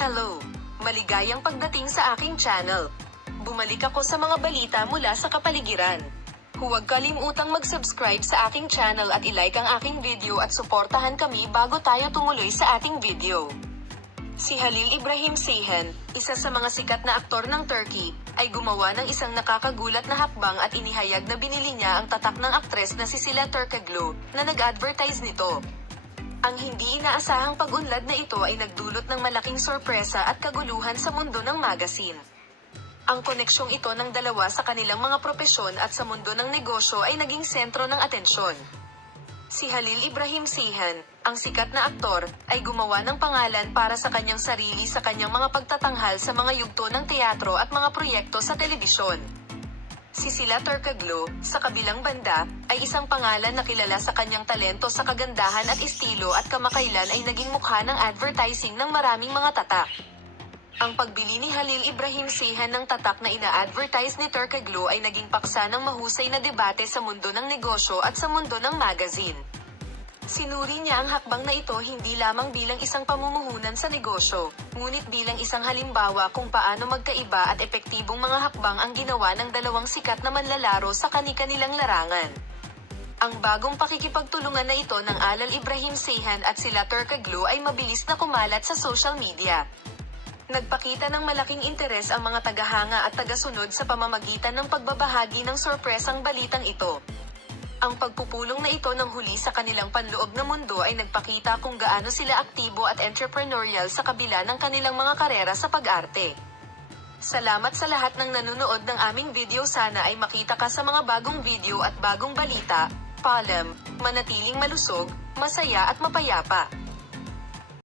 Hello! Maligayang pagdating sa aking channel. Bumalik ako sa mga balita mula sa kapaligiran. Huwag kalimutang mag-subscribe sa aking channel at i-like ang aking video at suportahan kami bago tayo tumuloy sa ating video. Si Halil Ibrahim Ceyhan, isa sa mga sikat na aktor ng Turkey, ay gumawa ng isang nakakagulat na hakbang at inihayag na binili niya ang tatak ng aktres na si Sila Turkoglu, na nag-advertise nito. Ang hindi inaasahang pag-unlad na ito ay nagdulot ng malaking sorpresa at kaguluhan sa mundo ng magazine. Ang koneksyong ito ng dalawa sa kanilang mga propesyon at sa mundo ng negosyo ay naging sentro ng atensyon. Si Halil Ibrahim Ceyhan, ang sikat na aktor, ay gumawa ng pangalan para sa kanyang sarili sa kanyang mga pagtatanghal sa mga yugto ng teatro at mga proyekto sa telebisyon. Si Sila Turkoglu, sa kabilang banda, ay isang pangalan na kilala sa kanyang talento sa kagandahan at estilo at kamakailan ay naging mukha ng advertising ng maraming mga tatak. Ang pagbili ni Halil Ibrahim Ceyhan ng tatak na ina-advertise ni Turkoglu ay naging paksa ng mahusay na debate sa mundo ng negosyo at sa mundo ng magazine. Sinuri niya ang hakbang na ito hindi lamang bilang isang pamumuhunan sa negosyo, ngunit bilang isang halimbawa kung paano magkaiba at epektibong mga hakbang ang ginawa ng dalawang sikat na manlalaro sa kani-kanilang larangan. Ang bagong pakikipagtulungan na ito ng Halil Ibrahim Ceyhan at Sila Turkoglu ay mabilis na kumalat sa social media. Nagpakita ng malaking interes ang mga tagahanga at tagasunod sa pamamagitan ng pagbabahagi ng sorpresang balitang ito. Ang pagpupulong na ito ng huli sa kanilang panloob na mundo ay nagpakita kung gaano sila aktibo at entrepreneurial sa kabila ng kanilang mga karera sa pag-arte. Salamat sa lahat ng nanonood ng aming video. Sana ay makita ka sa mga bagong video at bagong balita. Paalam, manatiling malusog, masaya at mapayapa.